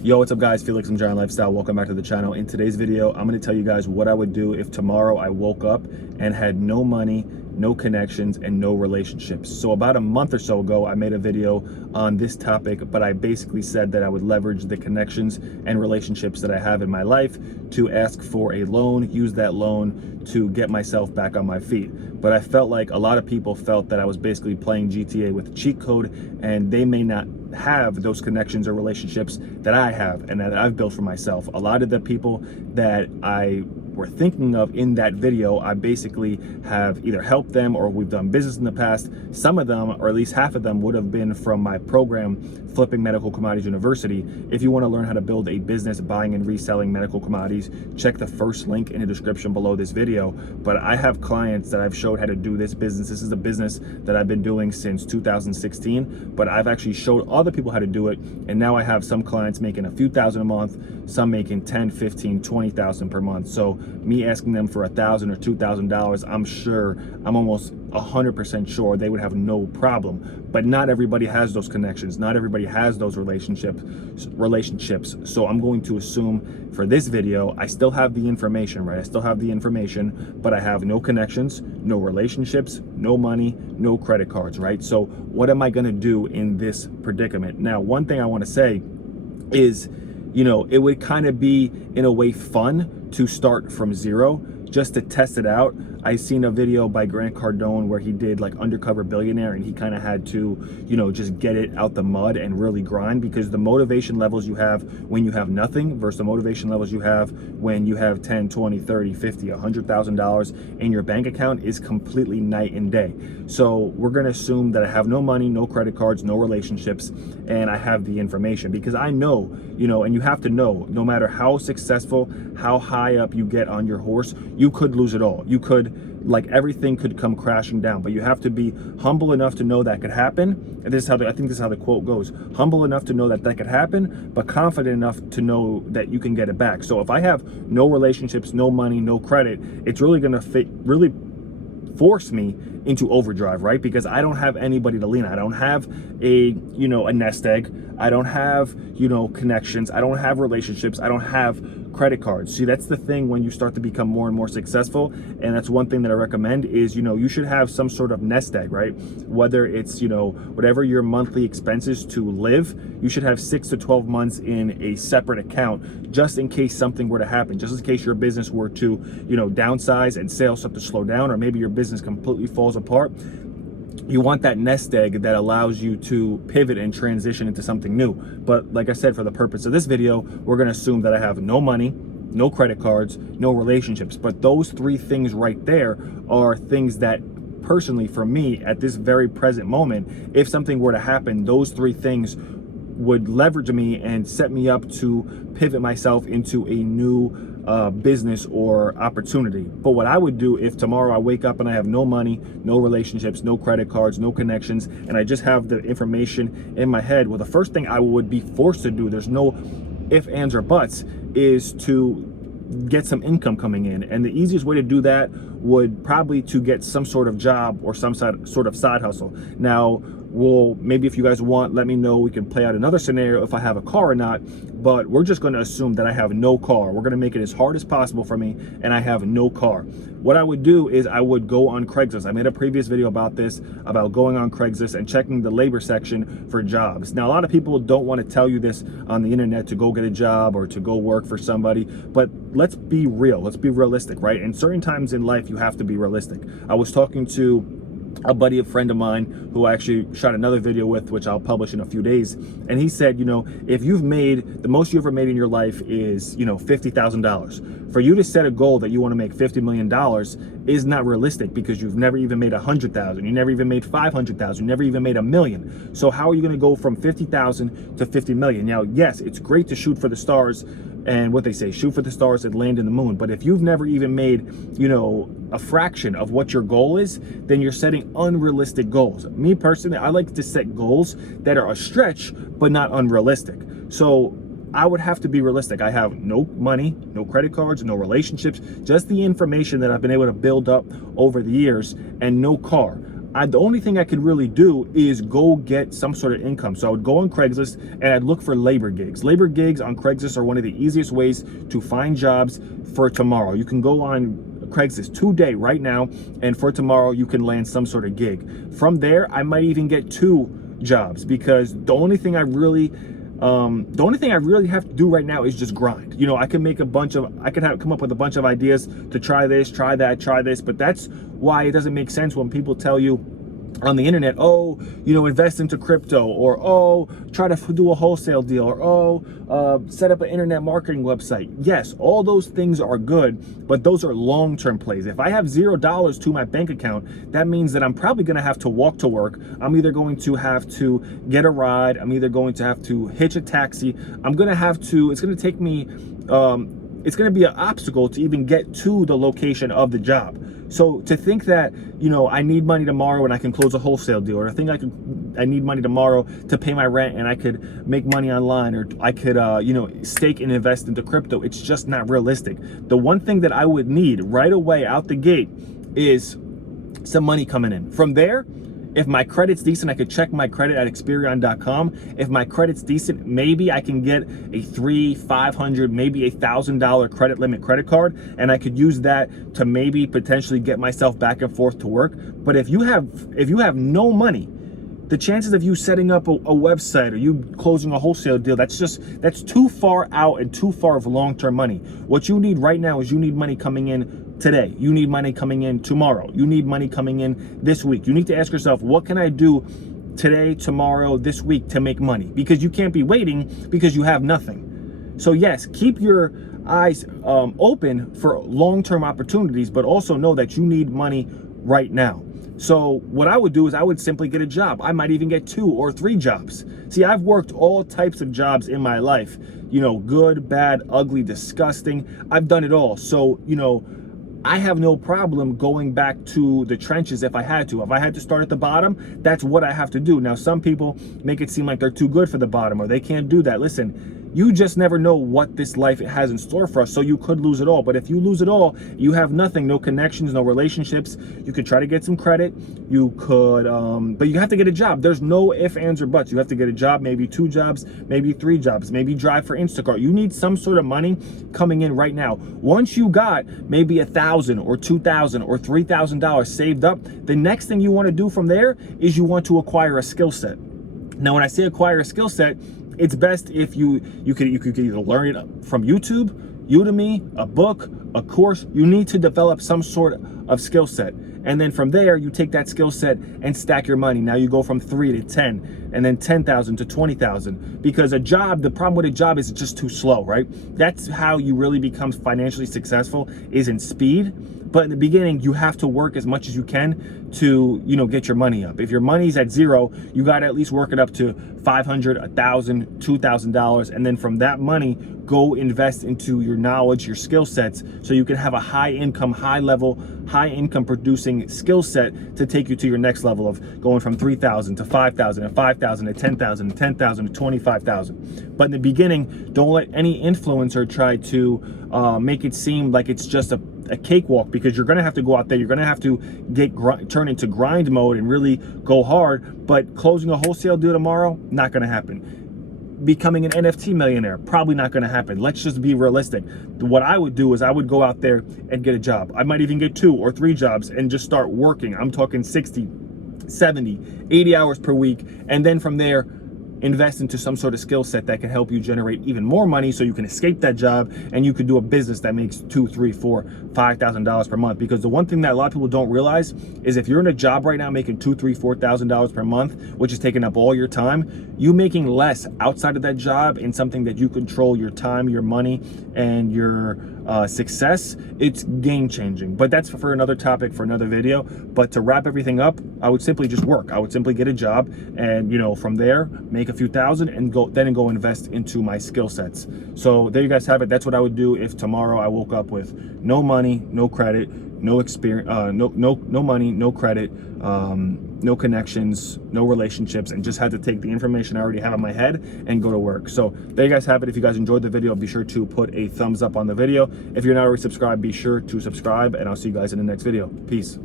Yo, what's up guys? Felix from Giant Lifestyle. Welcome back to the channel. In today's video, I'm going to tell you guys what I would do if tomorrow I woke up and had no money, no connections, and no relationships. So about a month or so ago, I made a video on this topic, but I basically said that I would leverage the connections and relationships that I have in my life to ask for a loan, use that loan to get myself back on my feet. But I felt like a lot of people felt that I was basically playing GTA with a cheat code, and they may not have those connections or relationships that I have and that I've built for myself. A lot of the people that I were thinking of in that video, I basically have either helped them or we've done business in the past. Some of them, or at least half of them, would have been from my program, Flipping Medical Commodities University. If you want to learn how to build a business buying and reselling medical commodities, check the first link in the description below this video. But I have clients that I've showed how to do this business. This is a business that I've been doing since 2016, but I've actually showed other people how to do it. And now I have some clients making a few thousand a month, some making 10, 15, 20,000 per month. So me asking them for $1,000 or $2,000, I'm almost 100% sure they would have no problem. But not everybody has those connections. Not everybody has those relationships. So I'm going to assume for this video, I still have the information, right? I still have the information, but I have no connections, no relationships, no money, no credit cards, right? So what am I gonna do in this predicament? Now, one thing I wanna say is, you know, it would kind of be in a way fun to start from zero just to test it out. I seen a video by Grant Cardone where he did like Undercover Billionaire, and he kind of had to, you know, just get it out the mud and really grind, because the motivation levels you have when you have nothing versus the motivation levels you have when you have 10, 20, 30, 50, $100,000 in your bank account is completely night and day. So we're going to assume that I have no money, no credit cards, no relationships, and I have the information, because I know, you know, and you have to know, no matter how successful, how high up you get on your horse, you could lose it all. You could, like, everything could come crashing down, but you have to be humble enough to know that could happen. And this is how I think this is how the quote goes: humble enough to know that that could happen, but confident enough to know that you can get it back. So if I have no relationships, no money, no credit, it's really going to really force me into overdrive, right? Because I don't have anybody to lean on. I don't have a, you know, a nest egg. I don't have, you know, connections. I don't have relationships. I don't have credit cards. See, that's the thing when you start to become more and more successful. And that's one thing that I recommend is, you know, you should have some sort of nest egg, right? Whether it's, you know, whatever your monthly expenses to live, you should have 6 to 12 months in a separate account, just in case something were to happen, just in case your business were to, you know, downsize and sales start to slow down, or maybe your business completely falls apart. You want that nest egg that allows you to pivot and transition into something new. But like I said, for the purpose of this video, we're going to assume that I have no money, no credit cards, no relationships. But those three things right there are things that, personally, for me at this very present moment, if something were to happen, those three things would leverage me and set me up to pivot myself into a new business or opportunity. But what I would do if tomorrow I wake up and I have no money, no relationships, no credit cards, no connections, and I just have the information in my head, well, the first thing I would be forced to do, there's no ifs, ands, or buts, is to get some income coming in. And the easiest way to do that would probably to get some sort of job or some sort of side hustle. Now, well, maybe if you guys want, let me know. We can play out another scenario if I have a car or not, but we're just going to assume that I have no car. We're going to make it as hard as possible for me, and I have no car. What I would do is I would go on Craigslist. I made a previous video about this, about going on Craigslist and checking the labor section for jobs. Now, a lot of people don't want to tell you this on the internet, to go get a job or to go work for somebody, but let's be real. Let's be realistic, right? In certain times in life, you have to be realistic. I was talking to a buddy, a friend of mine, who I actually shot another video with, which I'll publish in a few days. And he said, you know, if you've made, the most you ever made in your life is, you know, $50,000. For you to set a goal that you want to make $50 million is not realistic, because you've never even made 100,000. You never even made 500,000. You never even made 1,000,000. So how are you going to go from 50,000 to 50 million? Now, yes, it's great to shoot for the stars, and what they say, shoot for the stars and land in the moon. But if you've never even made, you know, a fraction of what your goal is, then you're setting unrealistic goals. Me personally, I like to set goals that are a stretch, but not unrealistic. So I would have to be realistic. I have no money, no credit cards, no relationships, just the information that I've been able to build up over the years, and no car. the only thing I could really do is go get some sort of income. So I would go on Craigslist and I'd look for labor gigs. Labor gigs on Craigslist are one of the easiest ways to find jobs for tomorrow. You can go on Craigslist today, right now, and for tomorrow you can land some sort of gig. From there, I might even get 2 jobs, because the only thing I really have to do right now is just grind. You know, I can make come up with a bunch of ideas to try this, try that, try this, but that's why it doesn't make sense when people tell you on the internet, oh, you know, invest into crypto, or oh, try to do a wholesale deal, or oh, set up an internet marketing website. Yes, all those things are good, but those are long-term plays. If I have $0 to my bank account, that means that I'm probably going to have to walk to work. I'm either going to have to get a ride. I'm either going to have to hitch a taxi. It's going to take me, it's going to be an obstacle to even get to the location of the job. So to think that, you know, I need money tomorrow and I can close a wholesale deal, or I think I need money tomorrow to pay my rent and I could make money online, or I could, you know, stake and invest into crypto, it's just not realistic. The one thing that I would need right away out the gate is some money coming in. From there, if my credit's decent, I could check my credit at Experian.com. If my credit's decent, maybe I can get a $300, $500, maybe $1,000 credit limit credit card, and I could use that to maybe potentially get myself back and forth to work. But if you have no money, the chances of you setting up a website or you closing a wholesale deal, that's too far out and too far of long-term money. What you need right now is you need money coming in today. You need money coming in tomorrow. You need money coming in this week. You need to ask yourself, what can I do today, tomorrow, this week to make money? Because you can't be waiting because you have nothing. So yes, keep your eyes open for long-term opportunities, but also know that you need money right now. So what I would do is I would simply get a job. I might even get 2 or 3 jobs. See, I've worked all types of jobs in my life, you know, good, bad, ugly, disgusting. I've done it all. So, you know, I have no problem going back to the trenches if I had to. If I had to start at the bottom, that's what I have to do. Now, some people make it seem like they're too good for the bottom or they can't do that. Listen, you just never know what this life has in store for us, so you could lose it all. But if you lose it all, you have nothing, no connections, no relationships. You could try to get some credit. You could, but you have to get a job. There's no ifs, ands, or buts. You have to get a job, maybe 2 jobs, maybe 3 jobs, maybe drive for Instacart. You need some sort of money coming in right now. Once you got maybe $1,000 or $2,000 or $3,000 saved up, the next thing you want to do from there is you want to acquire a skill set. Now, when I say acquire a skill set, it's best if you could either learn it from YouTube, Udemy, a book, a course. You need to develop some sort of skill set. And then from there, you take that skill set and stack your money. Now you go from 3 to 10, and then 10,000 to 20,000. Because a job, the problem with a job is it's just too slow, right? That's how you really become financially successful, is in speed. But in the beginning, you have to work as much as you can to, you know, get your money up. If your money's at 0, you got to at least work it up to $500, $1,000, $2,000, and then from that money, go invest into your knowledge, your skill sets, so you can have a high income, high level, high income producing skill set to take you to your next level of going from 3,000 to 5,000 and 5,000 to 10,000 and 10,000 to 25,000. But in the beginning, don't let any influencer try to make it seem like it's just a cakewalk, because you're going to have to go out there, you're going to have to turn into grind mode and really go hard. But closing a wholesale deal tomorrow, not going to happen. Becoming an NFT millionaire, probably not going to happen. Let's just be realistic. What I would do is I would go out there and get a job. I might even get 2 or 3 jobs and just start working. I'm talking 60, 70, 80 hours per week. And then from there, invest into some sort of skill set that can help you generate even more money, so you can escape that job and you can do a business that makes $2,000, $3,000, $4,000, $5,000 per month. Because the one thing that a lot of people don't realize is if you're in a job right now making $2,000, $3,000, $4,000 per month, which is taking up all your time, you making less outside of that job in something that you control your time, your money, and your success, it's game changing. But that's for another topic, for another video. But to wrap everything up, I would simply just work. I would simply get a job, and, you know, from there make a few thousand and go invest into my skill sets. So there you guys have it. That's what I would do if tomorrow I woke up with no money, no credit, no experience, no money, no credit, no connections, no relationships, and just had to take the information I already have in my head and go to work. So there you guys have it. If you guys enjoyed the video, be sure to put a thumbs up on the video. If you're not already subscribed, be sure to subscribe, and I'll see you guys in the next video. Peace.